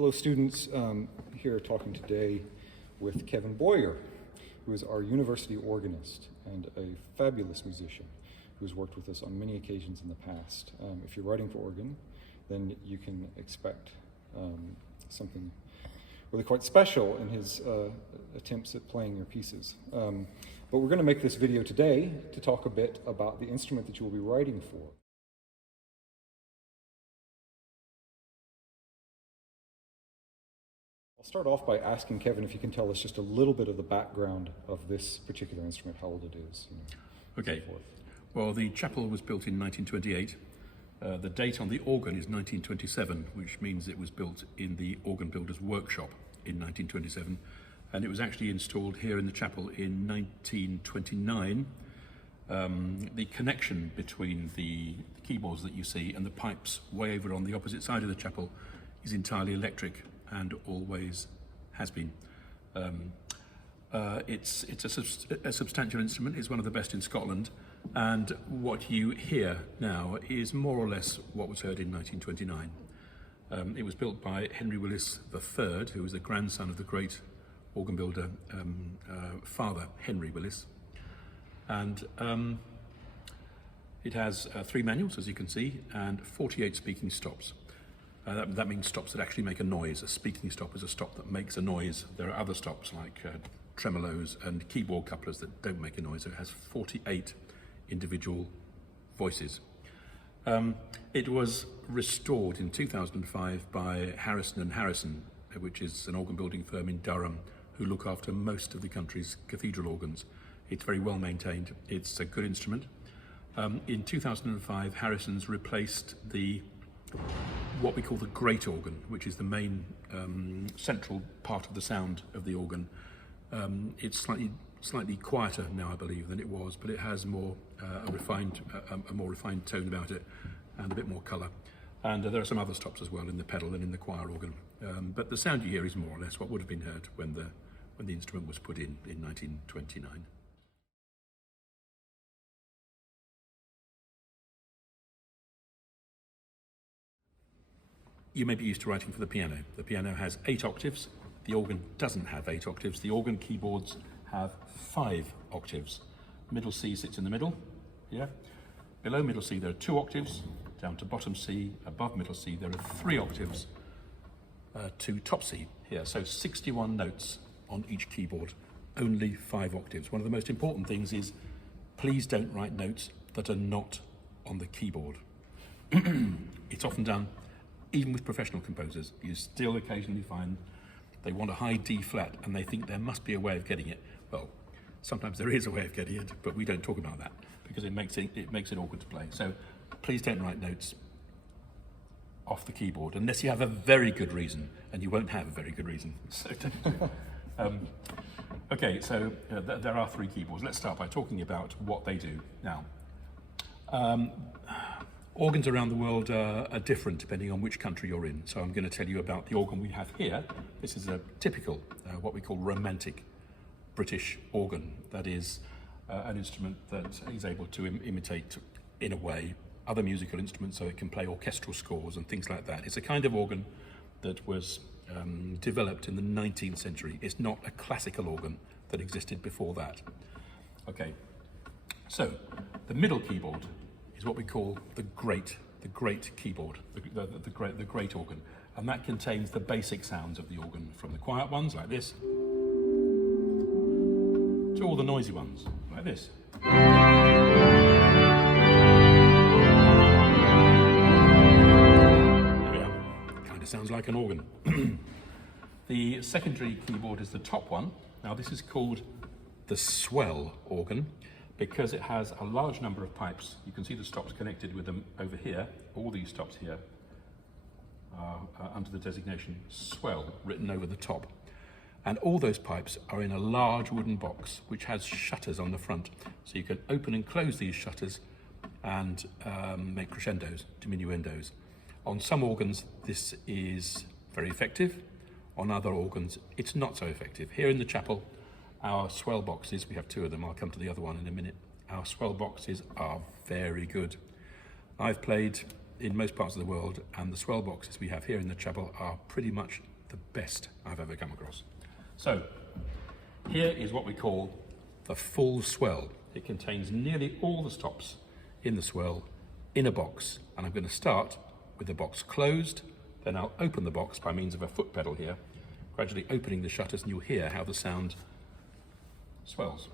Hello students, here talking today with Kevin Bowyer, who is our university organist and a fabulous musician who's worked with us on many occasions in the past. If you're writing for organ, then you can expect something really quite special in his attempts at playing your pieces. But we're going to make this video today to talk a bit about the instrument that you will be writing for. I'll start off by asking Kevin if you can tell us just a little bit of the background of this particular instrument, how old it is. Okay, well, the chapel was built in 1928. The date on the organ is 1927, which means it was built in the organ builder's workshop in 1927, and it was actually installed here in the chapel in 1929. The connection between the keyboards that you see and the pipes way over on the opposite side of the chapel is entirely electric, and always has been. It's a substantial instrument. It's one of the best in Scotland, and what you hear now is more or less what was heard in 1929. It was built by Henry Willis III, who was the grandson of the great organ builder father Henry Willis, and it has 3 manuals, as you can see, and 48 speaking stops. That means stops that actually make a noise. A speaking stop is a stop that makes a noise. There are other stops like tremolos and keyboard couplers that don't make a noise. So it has 48 individual voices. It was restored in 2005 by Harrison & Harrison, which is an organ building firm in Durham who look after most of the country's cathedral organs. It's very well maintained. It's a good instrument. In 2005, Harrison's replaced what we call the great organ, which is the main central part of the sound of the organ. It's slightly quieter now, I believe, than it was, but it has a more refined tone about it, and a bit more colour. And there are some other stops as well in the pedal and in the choir organ. But the sound you hear is more or less what would have been heard when the instrument was put in 1929. You may be used to writing for the piano. The piano has 8 octaves. The organ doesn't have 8 octaves. The organ keyboards have 5 octaves. Middle C sits in the middle, yeah. Below middle C there are 2 octaves, down to bottom C. Above middle C there are 3 octaves to top C here. So 61 notes on each keyboard, only 5 octaves. One of the most important things is please don't write notes that are not on the keyboard. It's often done. Even with professional composers, you still occasionally find they want a high D flat and they think there must be a way of getting it. Well, sometimes there is a way of getting it, but we don't talk about that because it makes it awkward to play. So please don't write notes off the keyboard unless you have a very good reason, and you won't have a very good reason. So okay, so there are 3 keyboards. Let's start by talking about what they do. Now, organs around the world are different depending on which country you're in. So I'm going to tell you about the organ we have here. This is a typical, what we call romantic British organ. That is an instrument that is able to imitate, in a way, other musical instruments, so it can play orchestral scores and things like that. It's a kind of organ that was developed in the 19th century. It's not a classical organ that existed before that. Okay, so the middle keyboard is what we call the great keyboard, the great organ, and that contains the basic sounds of the organ, from the quiet ones like this to all the noisy ones like this. There we are. Kind of sounds like an organ. The secondary keyboard is the top one. Now this is called the swell organ, because it has a large number of pipes. You can see the stops connected with them over here. All these stops here are under the designation swell written over the top. And all those pipes are in a large wooden box which has shutters on the front. So you can open and close these shutters and make crescendos, diminuendos. On some organs this is very effective. On other organs it's not so effective. Here in the chapel, our swell boxes, we have 2 of them, I'll come to the other one in a minute. Our swell boxes are very good. I've played in most parts of the world, and the swell boxes we have here in the chapel are pretty much the best I've ever come across. So, here is what we call the full swell. It contains nearly all the stops in the swell in a box, and I'm going to start with the box closed, then I'll open the box by means of a foot pedal here, gradually opening the shutters, and you'll hear how the sound swells.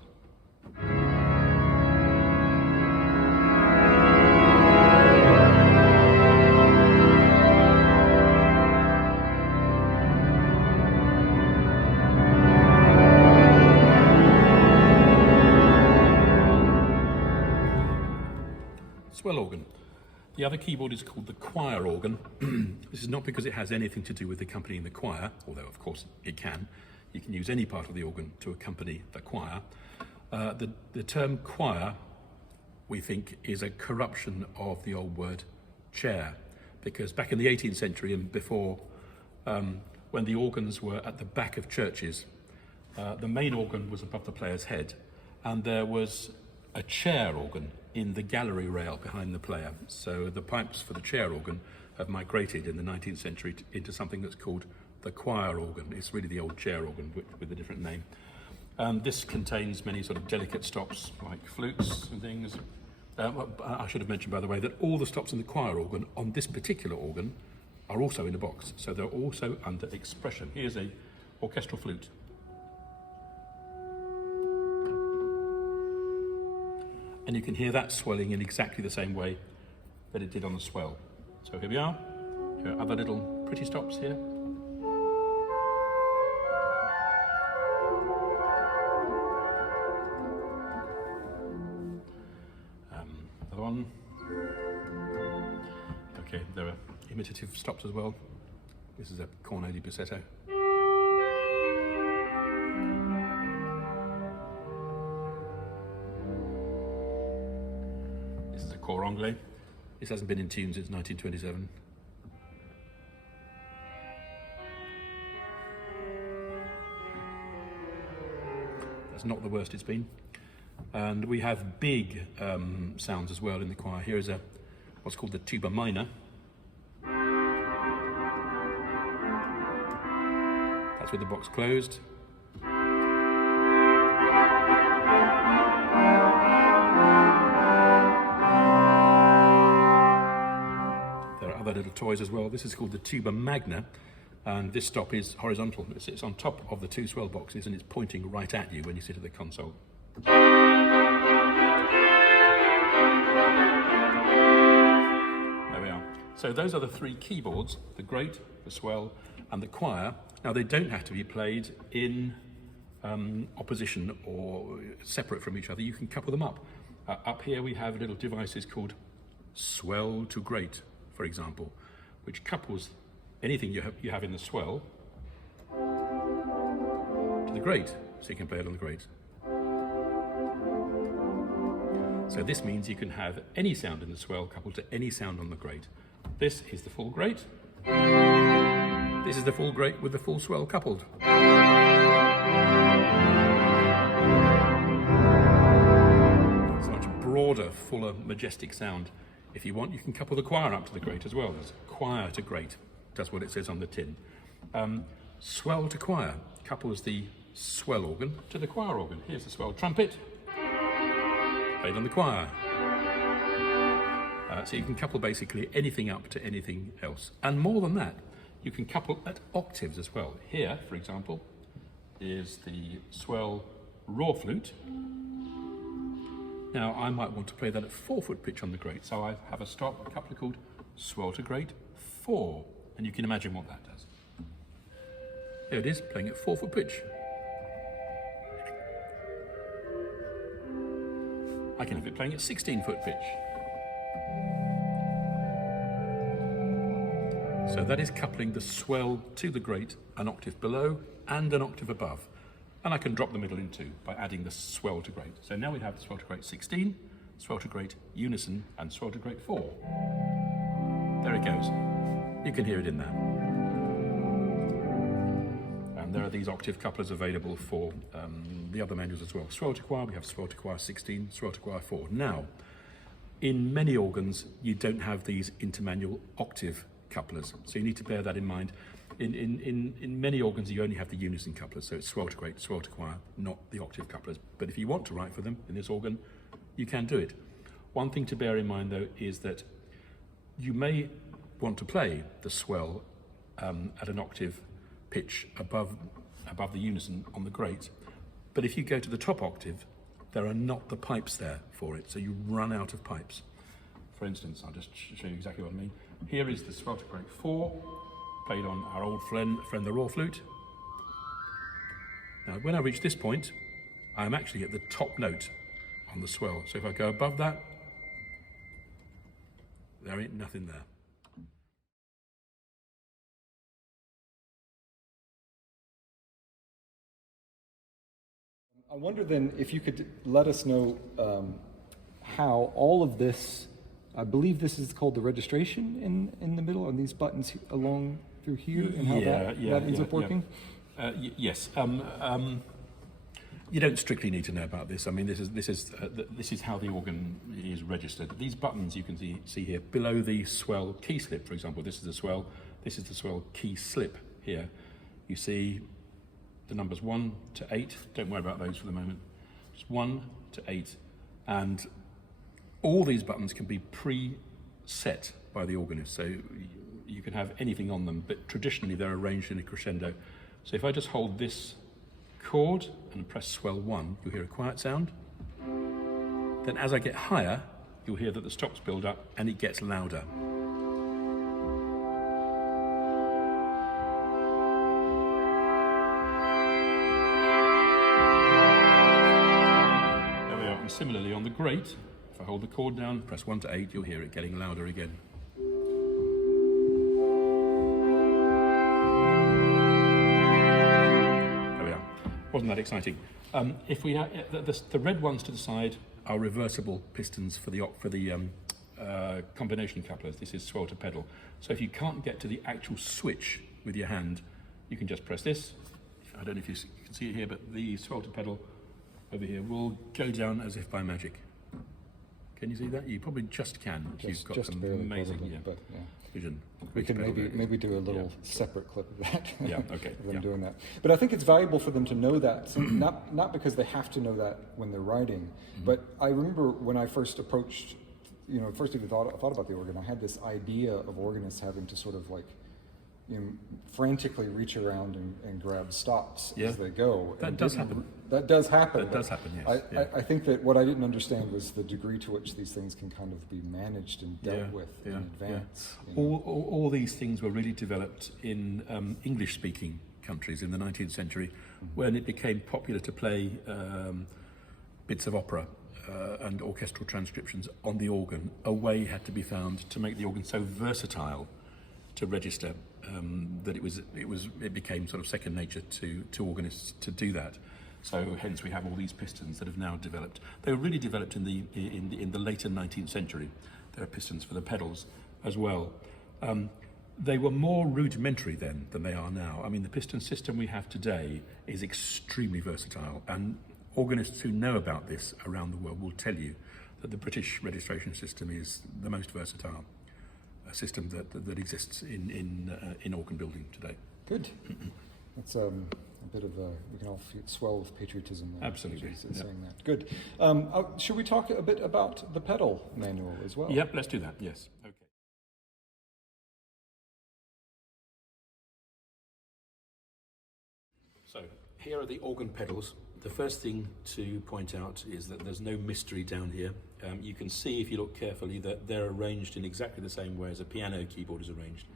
Swell organ. The other keyboard is called the choir organ. This is not because it has anything to do with accompanying the choir, although of course it can. You can use any part of the organ to accompany the choir. The term choir, we think, is a corruption of the old word chair, because back in the 18th century and before, when the organs were at the back of churches, the main organ was above the player's head, and there was a chair organ in the gallery rail behind the player. So the pipes for the chair organ have migrated in the 19th century into something that's called the choir organ. It's really the old chair organ with a different name. This contains many sort of delicate stops like flutes and things. I should have mentioned, by the way, that all the stops in the choir organ on this particular organ are also in a box, so they're also under expression. Here's a orchestral flute. And you can hear that swelling in exactly the same way that it did on the swell. So here we are. Here are other little pretty stops here. Another one. Okay, there are imitative stops as well. This is a corno di passetto. Cor anglais. This hasn't been in tune since 1927. That's not the worst it's been. And we have big sounds as well in the choir. Here is what's called the tuba minor. That's with the box closed. Little toys as well. This is called the tuba magna, and this stop is horizontal. It sits on top of the two swell boxes and it's pointing right at you when you sit at the console. There we are. So those are the three keyboards: the great, the swell and the choir. Now they don't have to be played in opposition or separate from each other. You can couple them up. Up here we have little devices called swell to great, for example, which couples anything you have in the swell to the great, so you can play it on the great. So this means you can have any sound in the swell coupled to any sound on the great. This is the full great. This is the full great with the full swell coupled. It's a much broader, fuller, majestic sound. If you want, you can couple the choir up to the great as well. There's choir to great. That's what it says on the tin. Swell to choir couples the swell organ to the choir organ. Here's the swell trumpet, played on the choir. So you can couple basically anything up to anything else. And more than that, you can couple at octaves as well. Here, for example, is the swell raw flute. Now, I might want to play that at 4-foot pitch on the great, so I have a coupler called swell to great 4, and you can imagine what that does. Here it is, playing at 4-foot pitch. I can have it playing at 16-foot pitch. So that is coupling the swell to the great an octave below and an octave above. And I can drop the middle in two by adding the swell to great. So now we have the swell to great 16, swell to great unison, and swell to great 4. There it goes. You can hear it in there. And there are these octave couplers available for the other manuals as well. Swell to choir, we have swell to choir 16, swell to choir 4. Now, In many organs, you don't have these intermanual octave couplers, so you need to bear that in mind. In many organs, you only have the unison couplers, so it's swell to great, swell to choir, not the octave couplers. But if you want to write for them in this organ, you can do it. One thing to bear in mind, though, is that you may want to play the swell at an octave pitch above the unison on the great, but if you go to the top octave, there are not the pipes there for it, so you run out of pipes. For instance, I'll just show you exactly what I mean. Here is the swell to great 4, played on our old friend the raw flute. Now, when I reach this point, I'm actually at the top note on the swell. So if I go above that, there ain't nothing there. I wonder then if you could let us know how all of this, I believe this is called the registration in the middle, and these buttons along through here, and how that ends up working? Yes. You don't strictly need to know about this. I mean, this is how the organ is registered. These buttons you can see here below the swell key slip, for example. This is the swell key slip here. You see the numbers 1 to 8. Don't worry about those for the moment. Just 1 to 8, and all these buttons can be pre-set by the organist. So you can have anything on them, but traditionally they're arranged in a crescendo. So if I just hold this chord and press swell 1, you'll hear a quiet sound. Then as I get higher, you'll hear that the stops build up and it gets louder. There we are. And similarly on the great, if I hold the chord down, press 1 to 8, you'll hear it getting louder again. Wasn't that exciting? If we the red ones to the side are reversible pistons for the combination couplers. This is swell to pedal. So if you can't get to the actual switch with your hand, you can just press this. I don't know if you can see it here, but the swell to pedal over here will go down as if by magic. Can you see that? You probably just can. You've got just some barely, amazing probably, but, yeah. vision. We can maybe do a little separate clip of that. Yeah, okay. of them doing that. But I think it's valuable for them to know that, so not because they have to know that when they're writing, but I remember when I first approached, first even thought about the organ, I had this idea of organists having to sort of frantically reach around and grab stops as they go. That does happen. That does happen. That does happen, yes. I think that what I didn't understand was the degree to which these things can kind of be managed and dealt with in advance. Yeah. All these things were really developed in English-speaking countries in the 19th century, when it became popular to play bits of opera and orchestral transcriptions on the organ. A way had to be found to make the organ so versatile to register that it became sort of second nature to organists to do that. So hence we have all these pistons that have now developed. They were really developed in the later 19th century. There are pistons for the pedals as well. They were more rudimentary then than they are now. I mean, the piston system we have today is extremely versatile, and organists who know about this around the world will tell you that the British registration system is the most versatile system that exists in organ building today. Good. That's a bit of we can all swell with patriotism. Absolutely. Saying that. Good. Should we talk a bit about the pedal manual as well? Yep, let's do that. Yes. Okay. So here are the organ pedals. The first thing to point out is that there's no mystery down here. You can see, if you look carefully, that they're arranged in exactly the same way as a piano keyboard is arranged,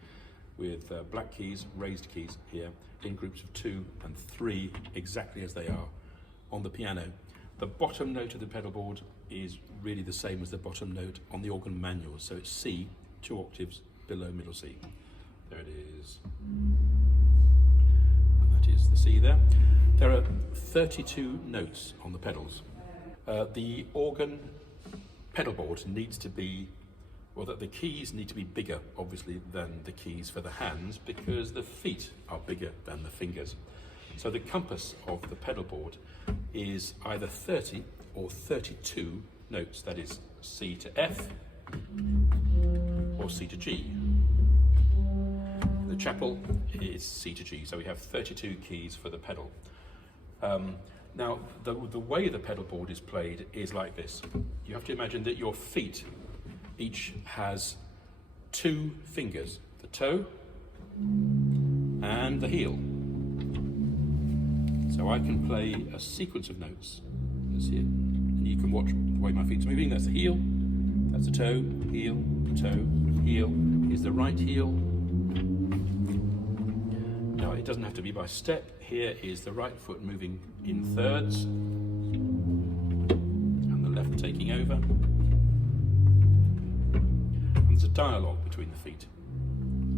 with black keys, raised keys here, in groups of 2 and 3, exactly as they are on the piano. The bottom note of the pedal board is really the same as the bottom note on the organ manual, so it's C, 2 octaves below middle C. There it is. And that is the C there. There are 32 notes on the pedals. The organ pedal board needs to be, well, the keys need to be bigger, obviously, than the keys for the hands, because the feet are bigger than the fingers. So the compass of the pedal board is either 30 or 32 notes, that is C to F or C to G. The chapel is C to G, so we have 32 keys for the pedal. Now, the way the pedal board is played is like this. You have to imagine that your feet each has 2 fingers, the toe and the heel. So I can play a sequence of notes, as here, and you can watch the way my feet's moving. That's the heel, that's the toe, heel, is the right heel. Now, it doesn't have to be by step. Here is the right foot moving in thirds and the left taking over. And there's a dialogue between the feet.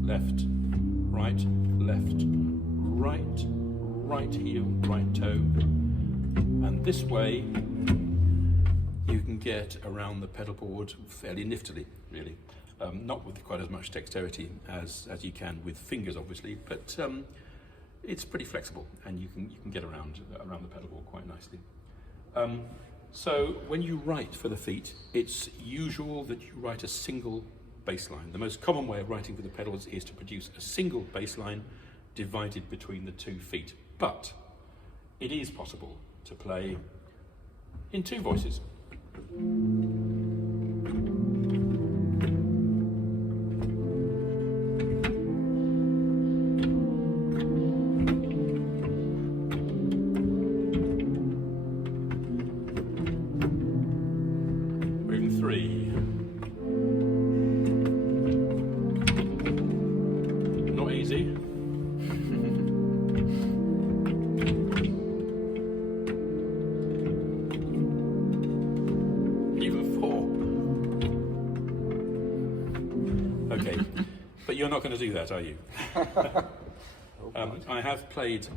Left, right, right heel, right toe. And this way you can get around the pedal board fairly niftily, really. Not with quite as much dexterity as you can with fingers, obviously, but it's pretty flexible, and you can get around the pedal board quite nicely. So when you write for the feet, it's usual that you write a single bass line. The most common way of writing for the pedals is to produce a single bass line divided between the 2 feet. But it is possible to play in 2 voices. Or even 3. Not easy. Okay, but you're not going to do that, are you? I have played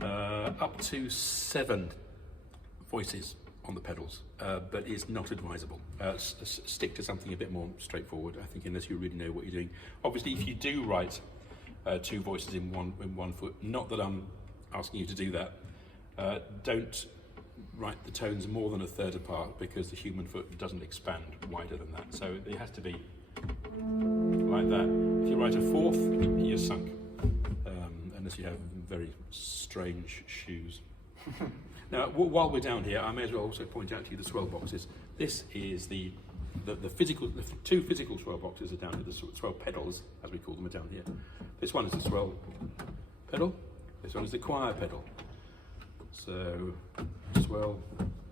up to 7 voices on the pedals, but it's not advisable. Stick to something a bit more straightforward, I think, unless you really know what you're doing. Obviously, if you do write 2 voices in one foot, not that I'm asking you to do that, don't write the tones more than a third apart, because the human foot doesn't expand wider than that. So it has to be like that. If you write a 4th, you're sunk, unless you have very strange shoes. Now, while we're down here, I may as well also point out to you the swell boxes. This is the 2 physical swell boxes are down here. The swell pedals, as we call them, are down here. This one is the swell pedal. This one is the choir pedal. So, swell,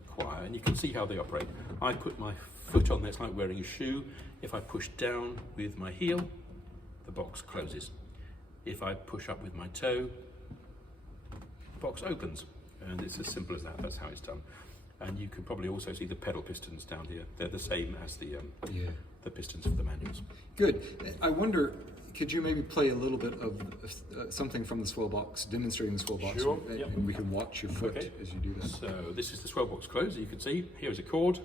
choir, and you can see how they operate. I put my foot on there, it's like wearing a shoe. If I push down with my heel, the box closes. If I push up with my toe, the box opens. And it's as simple as that. That's how it's done. And you can probably also see the pedal pistons down here. They're the same as the pistons of the manuals. Good. I wonder, could you maybe play a little bit of something from the swell box, demonstrating the swell box? Sure. And we can watch your foot as you do that. So this is the swell box closed. You can see here is a chord.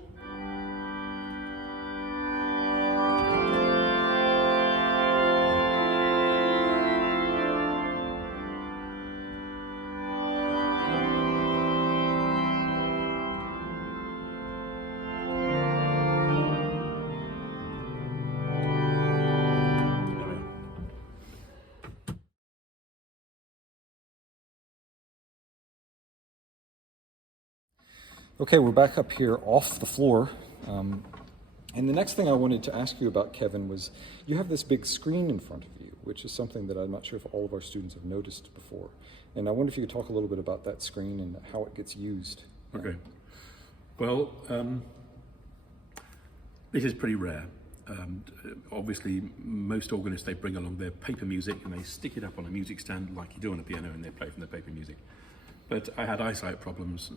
Okay, we're back up here off the floor. And the next thing I wanted to ask you about, Kevin, was you have this big screen in front of you, which is something that I'm not sure if all of our students have noticed before. And I wonder if you could talk a little bit about that screen and how it gets used. Okay. Well, this is pretty rare. Obviously, most organists, they bring along their paper music and they stick it up on a music stand like you do on a piano, and they play from the paper music. But I had eyesight problems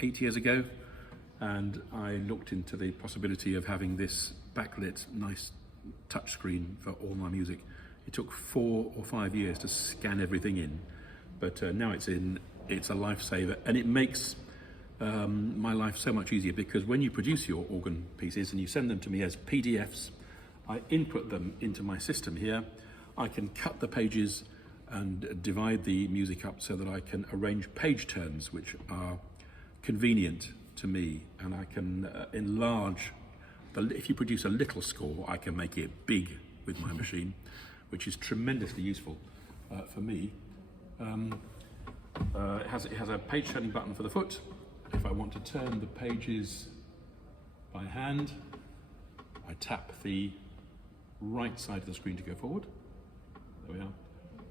8 years ago, and I looked into the possibility of having this backlit, nice touchscreen for all my music. It took 4 or 5 years to scan everything in, but now it's in. It's a lifesaver, and it makes my life so much easier, because when you produce your organ pieces and you send them to me as PDFs, I input them into my system here. I can cut the pages and divide the music up so that I can arrange page turns, which are convenient to me, and I can enlarge. If you produce a little score, I can make it big with my machine, which is tremendously useful for me. It has a page turning button for the foot. If I want to turn the pages by hand, I tap the right side of the screen to go forward. There we are.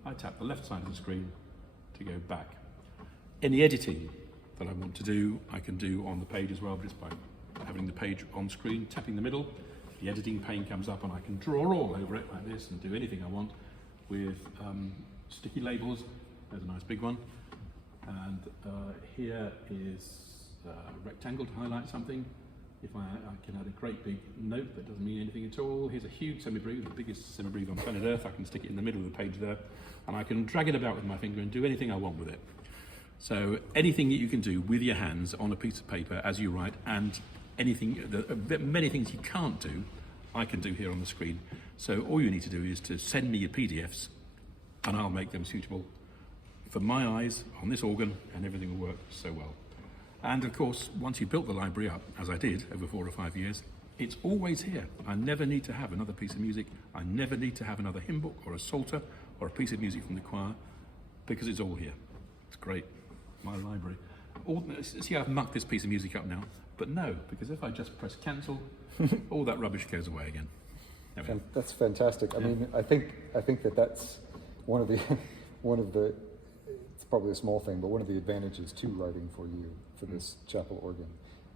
I tap the left side of the screen to go back. Any editing that I want to do, I can do on the page as well, just by having the page on screen, tapping the middle. The editing pane comes up and I can draw all over it like this and do anything I want with sticky labels. There's a nice big one. And here is a rectangle to highlight something. If I can add a great big note that doesn't mean anything at all. Here's a huge semibrieve, the biggest semibrieve on planet Earth. I can stick it in the middle of the page there, and I can drag it about with my finger and do anything I want with it. So anything that you can do with your hands on a piece of paper as you write, and many things you can't do, I can do here on the screen. So all you need to do is to send me your PDFs, and I'll make them suitable for my eyes on this organ, and everything will work so well. And of course, once you built the library up, as I did over 4 or 5 years, it's always here. I never need to have another piece of music. I never need to have another hymn book or a psalter or a piece of music from the choir, because it's all here. It's great, my library. See, I've mucked this piece of music up now, but no, because if I just press cancel, all that rubbish goes away again. That's fantastic. I mean, I think that's one of the it's probably a small thing, but one of the advantages to writing for you for this chapel organ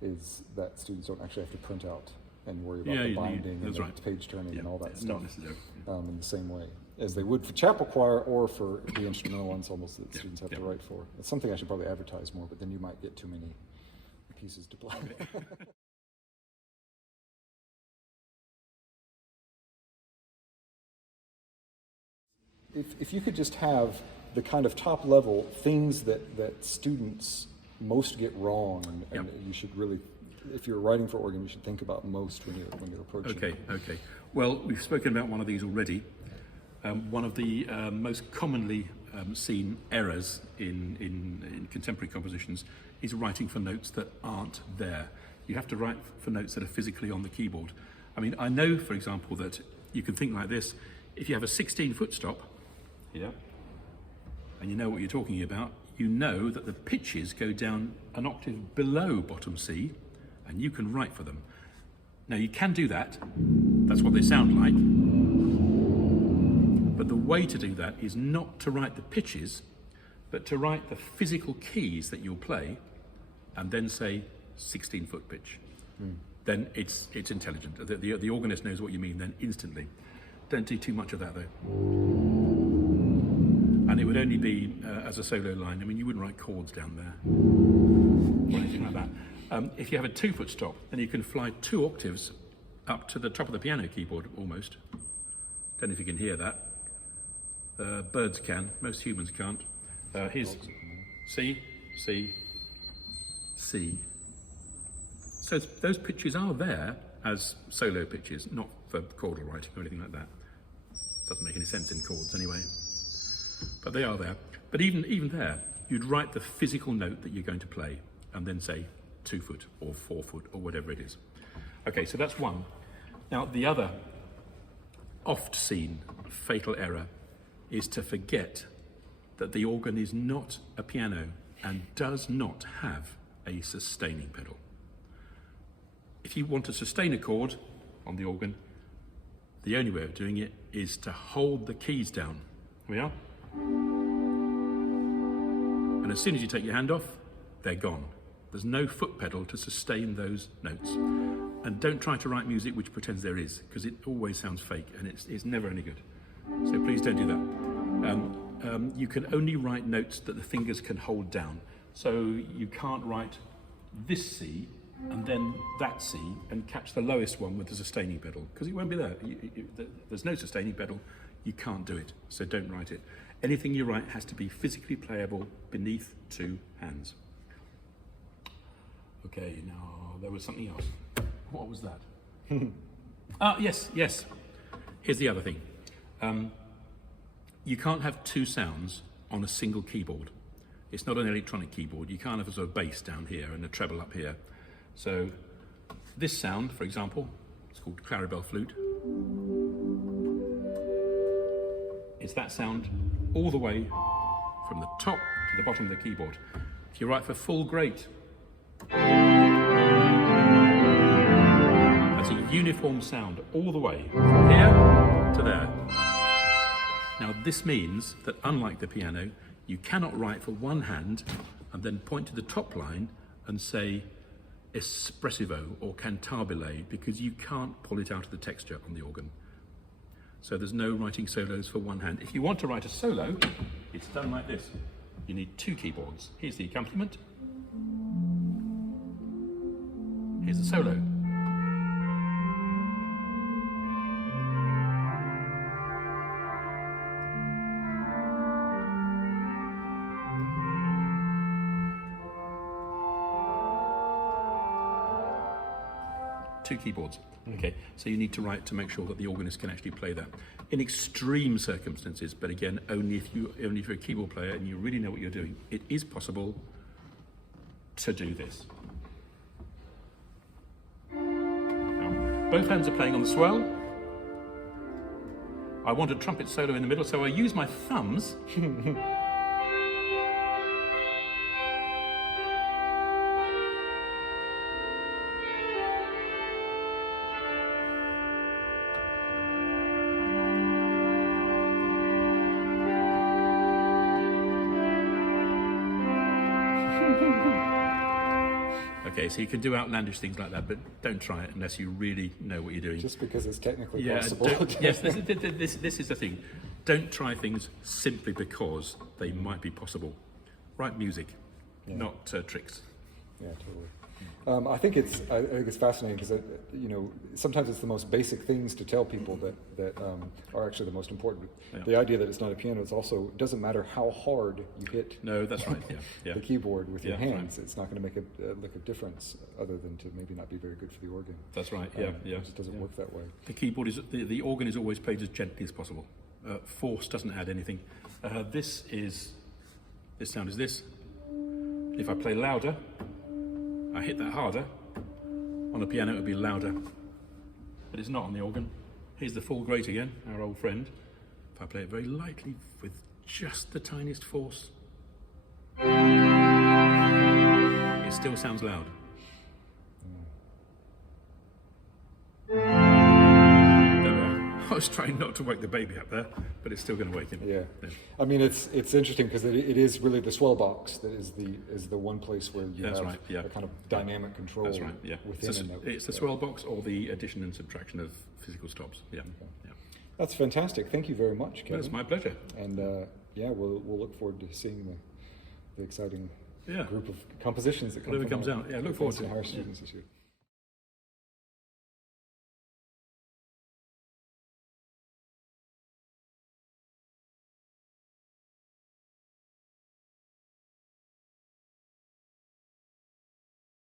is that students don't actually have to print out and worry about the binding and the page turning and all that stuff in the same way as they would for chapel choir or for the instrumental ensembles that students have to write for. It's something I should probably advertise more, but then you might get too many pieces to play. If you could just have the kind of top level things that students most get wrong, and you should really, if you're writing for organ, you should think about most when you're approaching. Okay. Well, we've spoken about one of these already. One of the most commonly seen errors in contemporary compositions is writing for notes that aren't there. You have to write for notes that are physically on the keyboard. I mean, I know, for example, that you can think like this. If you have a 16-foot stop here, and you know what you're talking about, you know that the pitches go down an octave below bottom C, and you can write for them. Now, you can do that. That's what they sound like. But the way to do that is not to write the pitches, but to write the physical keys that you'll play, and then say 16-foot pitch. Then it's intelligent. The organist knows what you mean then instantly. Don't do too much of that though. And it would only be as a solo line. I mean, you wouldn't write chords down there or anything like that. If you have a 2-foot stop, then you can fly 2 octaves up to the top of the piano keyboard almost. Don't know if you can hear that. Birds can, most humans can't. Here's C, C, C. So those pitches are there as solo pitches, not for chordal writing or anything like that. Doesn't make any sense in chords anyway. But they are there. But even there, you'd write the physical note that you're going to play and then say 2-foot or 4-foot or whatever it is. Okay, so that's one. Now, the other oft-seen fatal error is to forget that the organ is not a piano and does not have a sustaining pedal. If you want to sustain a chord on the organ, the only way of doing it is to hold the keys down. Here we are. And as soon as you take your hand off, they're gone. There's no foot pedal to sustain those notes. And don't try to write music which pretends there is, because it always sounds fake and it's never any good. So please don't do that. You can only write notes that the fingers can hold down. So you can't write this C and then that C and catch the lowest one with the sustaining pedal, because it won't be there. There's no sustaining pedal, you can't do it, so don't write it. Anything you write has to be physically playable beneath 2 hands. Okay, now there was something else. What was that? Yes. Here's the other thing. You can't have 2 sounds on a single keyboard. It's not an electronic keyboard. You can't have a sort of bass down here and a treble up here. So this sound, for example, it's called claribel flute. It's that sound all the way from the top to the bottom of the keyboard. If you write for full great, that's a uniform sound all the way from here to there. Now this means that unlike the piano, you cannot write for one hand and then point to the top line and say espressivo or cantabile, because you can't pull it out of the texture on the organ. So there's no writing solos for one hand. If you want to write a solo, it's done like this. You need 2 keyboards. Here's the accompaniment. Here's the solo. Two keyboards. Okay, so you need to write to make sure that the organist can actually play that. In extreme circumstances, but again, only if you're a keyboard player and you really know what you're doing, it is possible to do this. Now, both hands are playing on the swell. I want a trumpet solo in the middle, so I use my thumbs. Okay, so you can do outlandish things like that, but don't try it unless you really know what you're doing. Just because it's technically possible. Yes, this is the thing. Don't try things simply because they might be possible. Write music, not tricks. Yeah, totally. I think it's fascinating because sometimes it's the most basic things to tell people that are actually the most important. Yeah. The idea that it's not a piano, it's also, it doesn't matter how hard you hit. No, that's right. Yeah. The keyboard with your hands. Right. It's not going to make a difference other than to maybe not be very good for the organ. That's right. It just doesn't work that way. The keyboard is the organ is always played as gently as possible. Force doesn't add anything. This sound is this. If I play louder, I hit that harder. On a piano it would be louder, but it's not on the organ. Here's the full great again, our old friend. If I play it very lightly with just the tiniest force, it still sounds loud. I was trying not to wake the baby up there, but it's still going to wake him. Yeah. I mean, it's interesting because it is really the swell box that is the one place where you have a kind of dynamic control. That's right. Yeah. Within a note. It's the swell box or the addition and subtraction of physical stops. Yeah. Okay. Yeah. That's fantastic. Thank you very much, Kevin. It's my pleasure. And we'll look forward to seeing the exciting group of compositions that come Whatever comes out. Yeah, look forward to it. Our students this year.